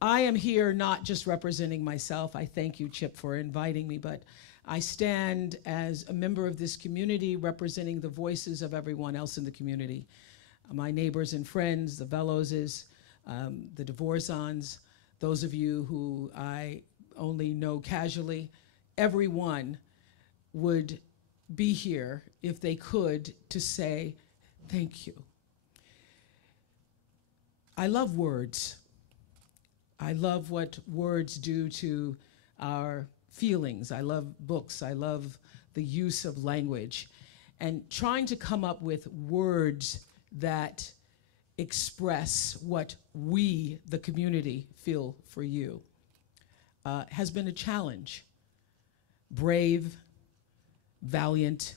I am here not just representing myself. I thank you, Chip, for inviting me, but I stand as a member of this community representing the voices of everyone else in the community. My neighbors and friends, the Veloses, the Divorzans, those of you who I only know casually, everyone would be here if they could to say thank you. I love words. I love what words do to our feelings. I love books. I love the use of language. And trying to come up with words that express what we, the community, feel for you has been a challenge. Brave, valiant,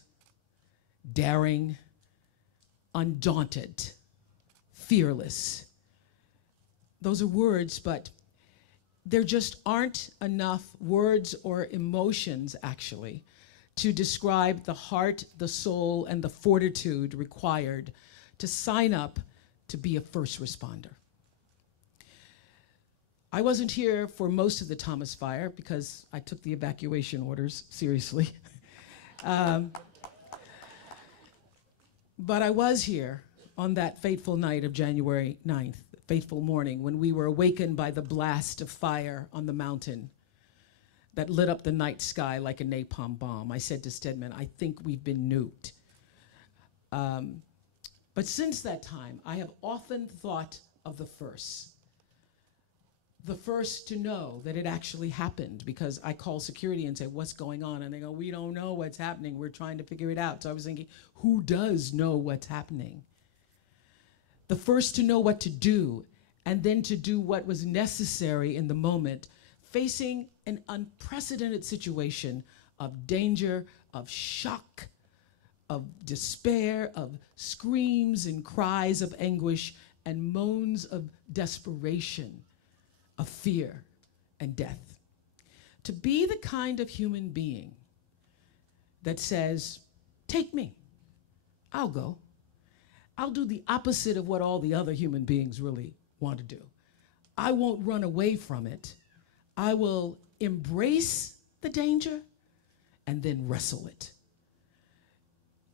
daring, undaunted, fearless. Those are words, but there just aren't enough words or emotions, actually, to describe the heart, the soul, and the fortitude required to sign up to be a first responder. I wasn't here for most of the Thomas fire because I took the evacuation orders seriously. But I was here on that fateful night of January 9th, fateful morning, when we were awakened by the blast of fire on the mountain that lit up the night sky like a napalm bomb. I said to Stedman, I think we've been nuked. But since that time, I have often thought of the first to know that it actually happened, because I call security and say, what's going on? And they go, we don't know what's happening. We're trying to figure it out. So I was thinking, who does know what's happening? The first to know what to do, and then to do what was necessary in the moment, facing an unprecedented situation of danger, of shock, of despair, of screams and cries of anguish and moans of desperation, of fear and death. To be the kind of human being that says, take me, I'll go. I'll do the opposite of what all the other human beings really want to do. I won't run away from it. I will embrace the danger and then wrestle it.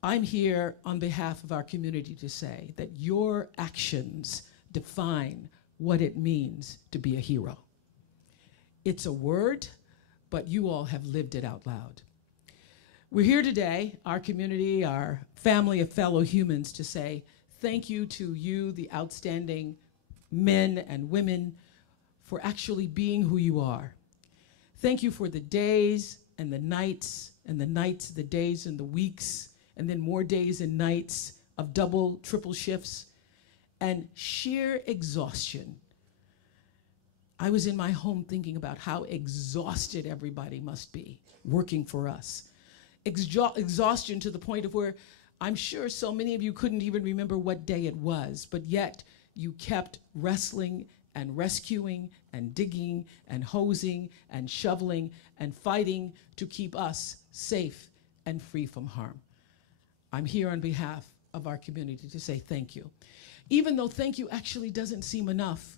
I'm here on behalf of our community to say that your actions define what it means to be a hero. It's a word, but you all have lived it out loud. We're here today, our community, our family of fellow humans, to say thank you to you, the outstanding men and women, for actually being who you are. Thank you for the days and the nights, the days and the weeks, and then more days and nights of double, triple shifts and sheer exhaustion. I was in my home thinking about how exhausted everybody must be working for us. Exhaustion to the point of where I'm sure so many of you couldn't even remember what day it was, but yet you kept wrestling and rescuing and digging and hosing and shoveling and fighting to keep us safe and free from harm. I'm here on behalf of our community to say thank you. Even though thank you actually doesn't seem enough,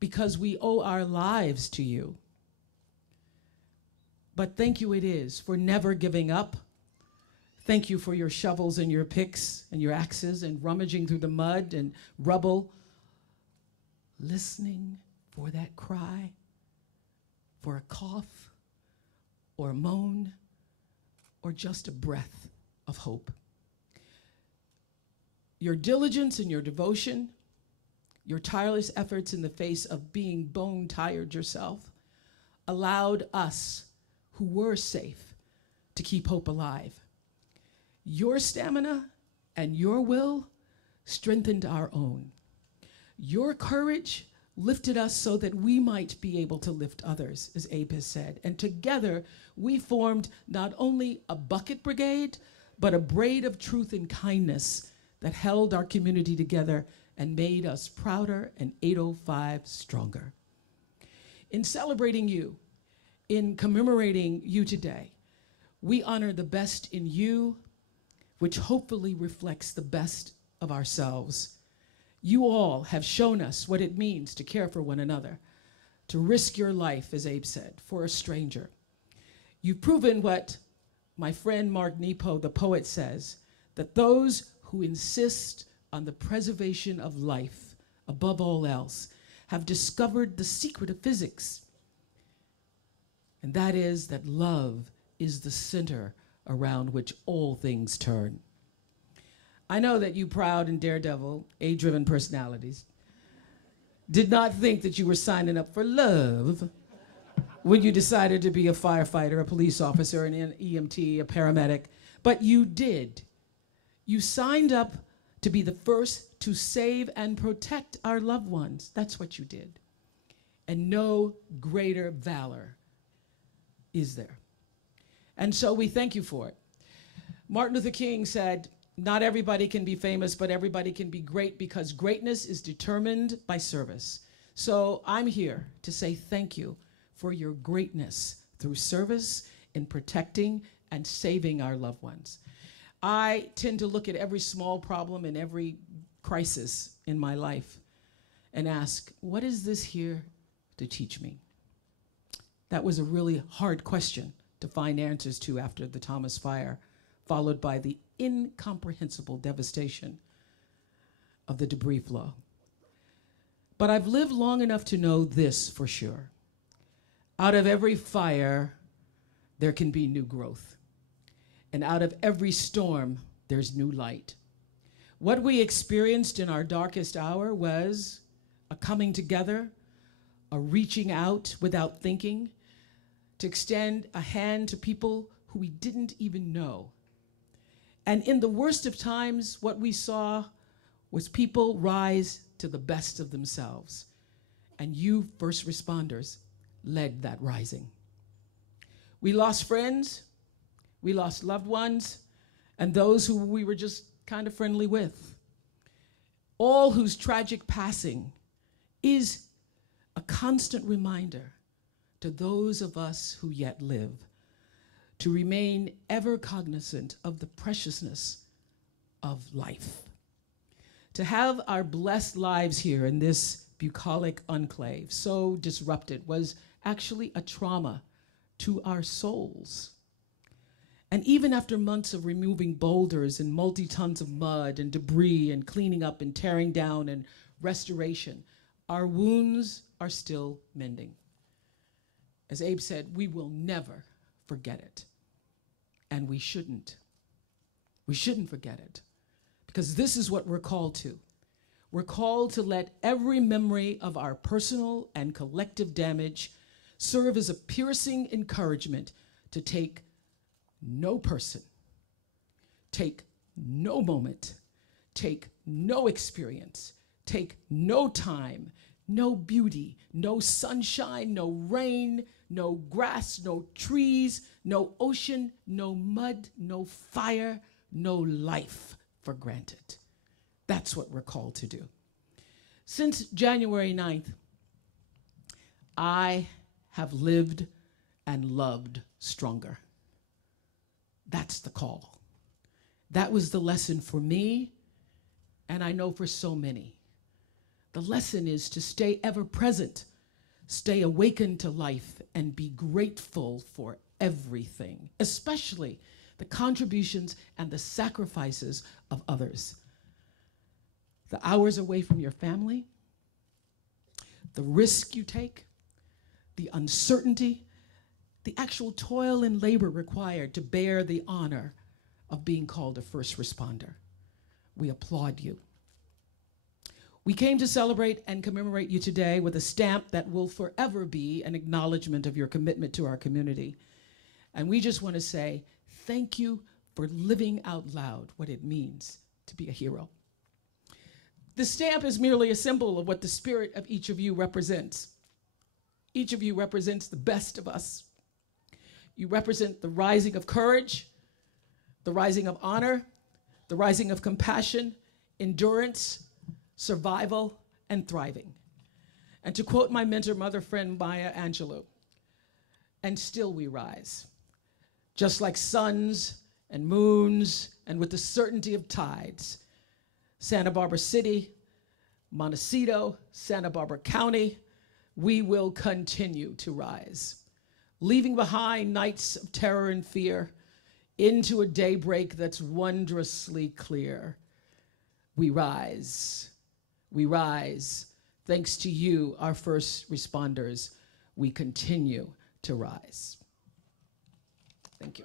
because we owe our lives to you. But thank you it is for never giving up. Thank you for your shovels and your picks and your axes and rummaging through the mud and rubble, listening for that cry, for a cough or a moan or just a breath of hope. Your diligence and your devotion, your tireless efforts in the face of being bone tired yourself, allowed us who were safe to keep hope alive. Your stamina and your will strengthened our own. Your courage lifted us so that we might be able to lift others, as Abe has said. And together, we formed not only a bucket brigade, but a braid of truth and kindness that held our community together and made us prouder and 805 stronger. In celebrating you, in commemorating you today, we honor the best in you, which hopefully reflects the best of ourselves. You all have shown us what it means to care for one another, to risk your life, as Abe said, for a stranger. You've proven what my friend Mark Nepo, the poet, says, that those who insist on the preservation of life above all else have discovered the secret of physics. And that is that love is the center around which all things turn. I know that you proud and daredevil, A-driven personalities did not think that you were signing up for love when you decided to be a firefighter, a police officer, an EMT, a paramedic, but you did. You signed up to be the first to save and protect our loved ones. That's what you did. And no greater valor is there. And so we thank you for it. Martin Luther King said, not everybody can be famous, but everybody can be great, because greatness is determined by service. So I'm here to say thank you for your greatness through service in protecting and saving our loved ones. I tend to look at every small problem and every crisis in my life and ask, what is this here to teach me? That was a really hard question to find answers to after the Thomas Fire, followed by the incomprehensible devastation of the debris flow. But I've lived long enough to know this for sure. Out of every fire, there can be new growth. And out of every storm, there's new light. What we experienced in our darkest hour was a coming together, a reaching out without thinking, to extend a hand to people who we didn't even know. And in the worst of times, what we saw was people rise to the best of themselves. And you, first responders, led that rising. We lost friends, we lost loved ones, and those who we were just kind of friendly with. All whose tragic passing is a constant reminder to those of us who yet live to remain ever cognizant of the preciousness of life. To have our blessed lives here in this bucolic enclave so disrupted was actually a trauma to our souls. And even after months of removing boulders and multi-tons of mud and debris and cleaning up and tearing down and restoration, our wounds are still mending. As Abe said, we will never forget it. And we shouldn't. We shouldn't forget it. Because this is what we're called to. We're called to let every memory of our personal and collective damage serve as a piercing encouragement to take no person, take no moment, take no experience, take no time, no beauty, no sunshine, no rain, no grass, no trees, no ocean, no mud, no fire, no life for granted. That's what we're called to do. Since January 9th, I have lived and loved stronger. That's the call. That was the lesson for me, and I know for so many. The lesson is to stay ever present, stay awakened to life, and be grateful for everything, especially the contributions and the sacrifices of others. The hours away from your family, the risk you take, the uncertainty, the actual toil and labor required to bear the honor of being called a first responder. We applaud you. We came to celebrate and commemorate you today with a stamp that will forever be an acknowledgement of your commitment to our community. And we just want to say thank you for living out loud what it means to be a hero. The stamp is merely a symbol of what the spirit of each of you represents. Each of you represents the best of us. You represent the rising of courage, the rising of honor, the rising of compassion, endurance, survival, and thriving. And to quote my mentor, mother friend Maya Angelou, and still we rise, just like suns and moons, and with the certainty of tides. Santa Barbara City, Montecito, Santa Barbara County, we will continue to rise, leaving behind nights of terror and fear into a daybreak that's wondrously clear. We rise. We rise. Thanks to you, our first responders, we continue to rise. Thank you.